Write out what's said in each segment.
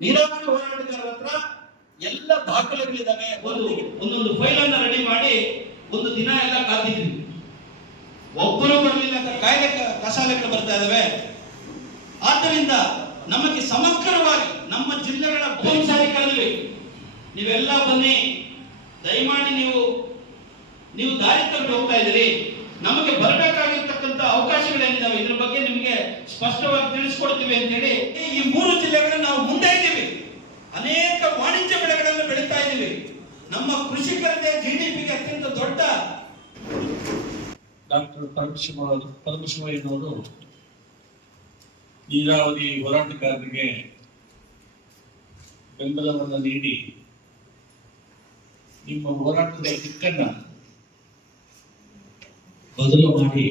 ನೀರಾವರಿ ಹೋರಾಟಗಾರರ ಹತ್ರ ಎಲ್ಲ ದಾಖಲೆಗಳಿದ್ದಾವೆ ಒಂದು, ಒಂದೊಂದು ಫೈಲ್ ಅನ್ನ ರೆಡಿ ಮಾಡಿ ಒಂದು ದಿನ ಎಲ್ಲ ಕಾದಿದ್ವಿ ಒಬ್ಬರು ಬರಲಿಲ್ಲ ಅಂತ ಕಾಯಿಲೆ ಕಸಾಲೆಗಳು ಬರ್ತಾ ಇದಾವೆ. ಆದ್ದರಿಂದ ನಮಗೆ ಸಮಗ್ರವಾಗಿ ನಮ್ಮ ಜಿಲ್ಲೆಗಳ ಭೂಮಿ ಸಾರಿ ಕರೆದ್ವಿ ನೀವೆಲ್ಲ ಬನ್ನಿ. ದಯಮಾಡಿ ನೀವು ನೀವು ದಾರಿ ತಗೊಂಡು ಹೋಗ್ತಾ ಇದ್ದೀರಿ. ನಮಗೆ ಬರಬೇಕಾಗಿರ್ತಕ್ಕಂಥ ಅವಕಾಶಗಳೇನಿದಾವೆ ಇದ್ರ ಬಗ್ಗೆ ನಿಮಗೆ ಸ್ಪಷ್ಟವಾಗಿ ತಿಳಿಸ್ಕೊಡ್ತೀವಿ ಅಂತ ಹೇಳಿ ಈ ಮೂರು ಜಿಲ್ಲೆಗಳನ್ನ ನಾವು ಮುಂದೆ ಇದ್ದೀವಿ. ಅನೇಕ ವಾಣಿಜ್ಯ ಬೆಳೆಗಳನ್ನು ಬೆಳೀತಾ ಇದ್ದೀವಿ. ನಮ್ಮ ಕೃಷಿಕರಿಗೆ ಜಿ ಡಿ ಪಿಗೆ ಅತ್ಯಂತ ದೊಡ್ಡ ಡಾಕ್ಟರ್ ಪರಮಶಿವ ಪರಮಶಿವಯ್ಯನವರು ನೀರಾವರಿ ಹೋರಾಟಗಾರರಿಗೆ ಬೆಂಬಲವನ್ನು ನೀಡಿ ನಿಮ್ಮ ಹೋರಾಟದ ದಿಕ್ಕನ್ನ ಬದಲು ಮಾಡಿ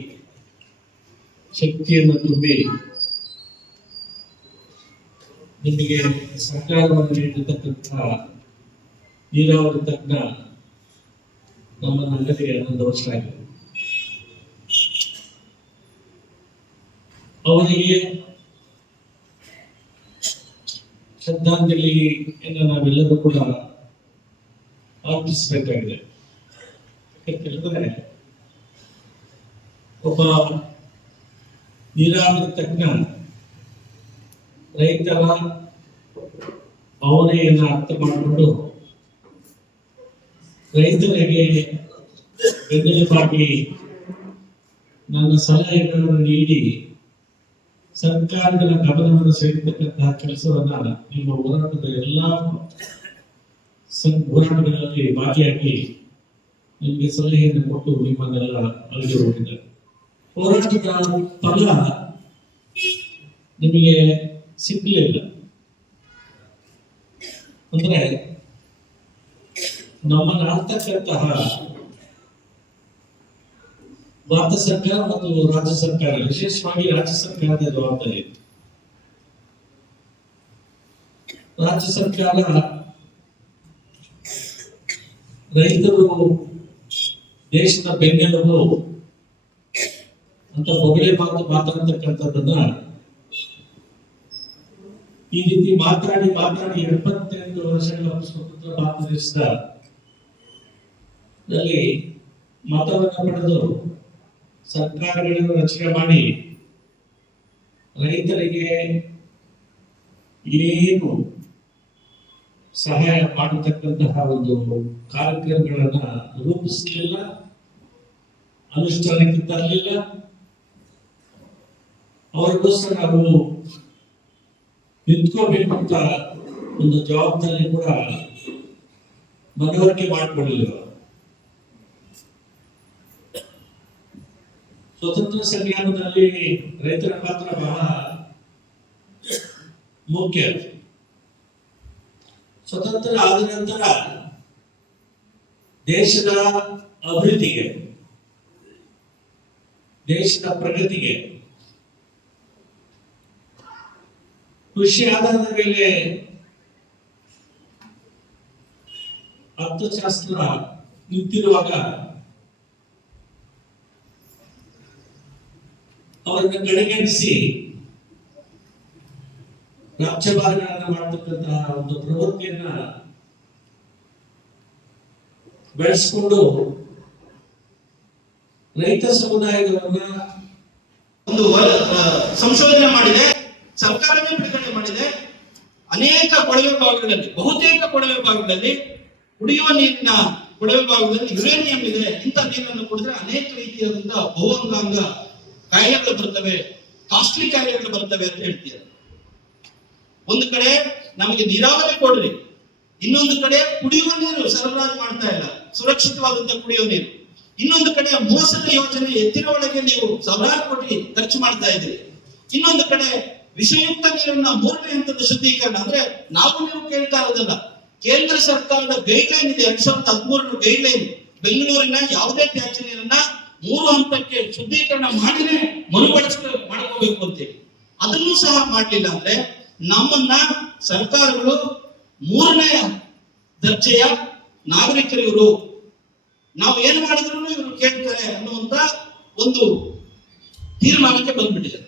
ಶಕ್ತಿಯನ್ನು ತುಂಬಿ. ನಿಮಗೆ ಸರ್ಕಾರವನ್ನು ನೀಡಿರ್ತಕ್ಕಂಥ ನೀರಾವರಿ ತಜ್ಞ ನಮ್ಮ ನಗರಿಗೆ ಆಗಿದೆ ಅವರಿಗೆ ಶ್ರದ್ಧಾಂಜಲಿಯನ್ನು ನಾವೆಲ್ಲರೂ ಕೂಡ ಅರ್ಪಿಸಬೇಕಾಗಿದೆ. ಒಬ್ಬ ನೀರಾವರಿ ತಜ್ಞ, ರೈತರ ಭಾವನೆಯನ್ನು ಅರ್ಥ ಮಾಡಿಕೊಂಡು ರೈತರಿಗೆ ಬೆನ್ನೆಲುಬಾಗಿ ನನ್ನ ಸಲಹೆಗಳನ್ನು ನೀಡಿ ಸರ್ಕಾರಗಳ ಗಮನವನ್ನು ಸೇರಿರ್ತಕ್ಕಂತಹ ಕೆಲಸವನ್ನ ನಿಮ್ಮ ಹೋರಾಟದ ಎಲ್ಲ ಹೋರಾಟಗಳಲ್ಲಿ ಭಾಗಿಯಾಗಿ ನಿಮಗೆ ಸಲಹೆಯನ್ನು ಕೊಟ್ಟು ನಿಮ್ಮನ್ನೆಲ್ಲ ಹೋಗಿದ್ದಾರೆ. ಹೋರಾಟದ ಫಲ ನಿಮಗೆ ಸಿಗ್ಲಿಲ್ಲ ಅಂದ್ರೆ ನಮ್ಮನ್ನು ಆಳ್ತಕ್ಕಂತಹ ಭಾರತ ಸರ್ಕಾರ ಮತ್ತು ರಾಜ್ಯ ಸರ್ಕಾರ ವಿಶೇಷವಾಗಿ ರಾಜ್ಯ ಸರ್ಕಾರದ ಜವಾಬ್ದಾರಿ ಇದೆ. ರಾಜ್ಯ ಸರ್ಕಾರ ರೈತರು ದೇಶದ ಬೆನ್ನೆಲುಬು ಅಂತ ಹೊಗಳೆ ಮಾತು ಮಾತಾಡ್ತಕ್ಕಂಥದ್ದನ್ನ ಈ ರೀತಿ ಮಾತಾಡಿ ಮಾತಾಡಿ ಎಪ್ಪತ್ತೆಂಟು ವರ್ಷಗಳ ಸ್ವತಂತ್ರ ಭಾರತ ದೇಶದಲ್ಲಿ ಮತವನ್ನು ಪಡೆದು ಸರ್ಕಾರಗಳನ್ನು ರಚನೆ ಮಾಡಿ ರೈತರಿಗೆ ಏನು ಸಹಾಯ ಮಾಡತಕ್ಕಂತಹ ಒಂದು ಕಾರ್ಯಕ್ರಮಗಳನ್ನ ರೂಪಿಸಲಿಲ್ಲ, ಅನುಷ್ಠಾನಕ್ಕೆ ತರಲಿಲ್ಲ. ಅವರಿಗೋಸ್ಕರ ನಾವು ನಿಂತ್ಕೋಬೇಕು ಅಂತ ಒಂದು ಜವಾಬ್ದಾರಿ ಕೂಡ ಮನವರಿಕೆ ಮಾಡಿಕೊಳ್ಳಲಿಲ್ಲ. ಸ್ವತಂತ್ರ ಸಂಗ್ರಾಮದಲ್ಲಿ ರೈತರ ಪಾತ್ರ ಬಹಳ ಮುಖ್ಯ. ಸ್ವತಂತ್ರ ಆದ ನಂತರ ದೇಶದ ಅಭಿವೃದ್ಧಿಗೆ, ದೇಶದ ಪ್ರಗತಿಗೆ ಕೃಷಿ ಆಧಾರದ ಮೇಲೆ ಅರ್ಥಶಾಸ್ತ್ರ ನಿಂತಿರುವಾಗ ಅವರನ್ನು ಕಡೆಗಣಿಸಿ ರಾಜ್ಯಭಾರಗಳನ್ನ ಮಾಡತಕ್ಕಂತಹ ಒಂದು ಪ್ರವೃತ್ತಿಯನ್ನ ಬೆಳೆಸ್ಕೊಂಡು ರೈತ ಸಮುದಾಯದವರನ್ನ ಒಂದು ಸಂಶೋಧನೆ ಮಾಡಿದೆ ಮಾಡಿದೆ. ಅನೇಕ ಕೊಳವೆ ಭಾಗಗಳಲ್ಲಿ, ಬಹುತೇಕ ಕೊಳವೆ ಭಾಗಗಳಲ್ಲಿ ಕುಡಿಯುವ ನೀರಿನ ಕೊಳವೆ ಭಾಗದಲ್ಲಿ ಯುರೇನಿಯಂ ಇದೆ. ಇಂಥ ನೀರನ್ನು ಕುಡಿದ್ರೆ ಅನೇಕ ರೀತಿಯಾದಂತಹ ಬಹುಅಂಗಾಂಗ ಕಾಯಿಲೆಗಳು ಬರ್ತವೆ, ಕಾಸ್ಟ್ಲಿ ಕಾಯಿಲೆಗಳು ಬರ್ತವೆ ಅಂತ ಹೇಳ್ತೀರಾ. ಒಂದು ಕಡೆ ನಮಗೆ ನೀರಾವರಿ ಕೊಡ್ರಿ, ಇನ್ನೊಂದು ಕಡೆ ಕುಡಿಯುವ ನೀರು ಸರಬರಾಜು ಮಾಡ್ತಾ ಇಲ್ಲ ಸುರಕ್ಷಿತವಾದಂತಹ ಕುಡಿಯುವ ನೀರು. ಇನ್ನೊಂದು ಕಡೆ ಮೋಸದ ಯೋಜನೆ ಎತ್ತಿನ ಒಳಗೆ ನೀವು ಸರಬರಾಜು ಕೊಟ್ಟಿ ಖರ್ಚು ಮಾಡ್ತಾ ಇದ್ರಿ. ಇನ್ನೊಂದು ಕಡೆ ವಿಷಯುಕ್ತ ನೀರನ್ನ ಮೂರನೇ ಹಂತದ ಶುದ್ಧೀಕರಣ ಅಂದ್ರೆ ನಾವು ನೀವು ಕೇಳ್ತಾ ಇರೋದಲ್ಲ, ಕೇಂದ್ರ ಸರ್ಕಾರದ ಗೈಡ್ ಲೈನ್ ಇದೆ, ಎರಡ್ ಸಾವಿರದ ಹದಿಮೂರರ ಗೈಡ್ಲೈನ್ ಬೆಂಗಳೂರಿನ ಯಾವುದೇ ತ್ಯಾಜ್ಯ ನೀರನ್ನ ಮೂರು ಹಂತಕ್ಕೆ ಶುದ್ಧೀಕರಣ ಮಾಡಿನೇ ಮರುಬಳಕೆ ಮಾಡ್ಕೋಬೇಕು ಅಂತೇಳಿ ಅದನ್ನು ಸಹ ಮಾಡಲಿಲ್ಲ ಅಂದ್ರೆ ನಮ್ಮನ್ನ ಸರ್ಕಾರಗಳು ಮೂರನೇ ದರ್ಜೆಯ ನಾಗರಿಕರು ಇವರು ನಾವು ಏನು ಮಾಡಿದ್ರು ಇವರು ಕೇಳ್ತಾರೆ ಅನ್ನುವಂತ ಒಂದು ತೀರ್ಮಾನಕ್ಕೆ ಬಂದ್ಬಿಟ್ಟಿದೆ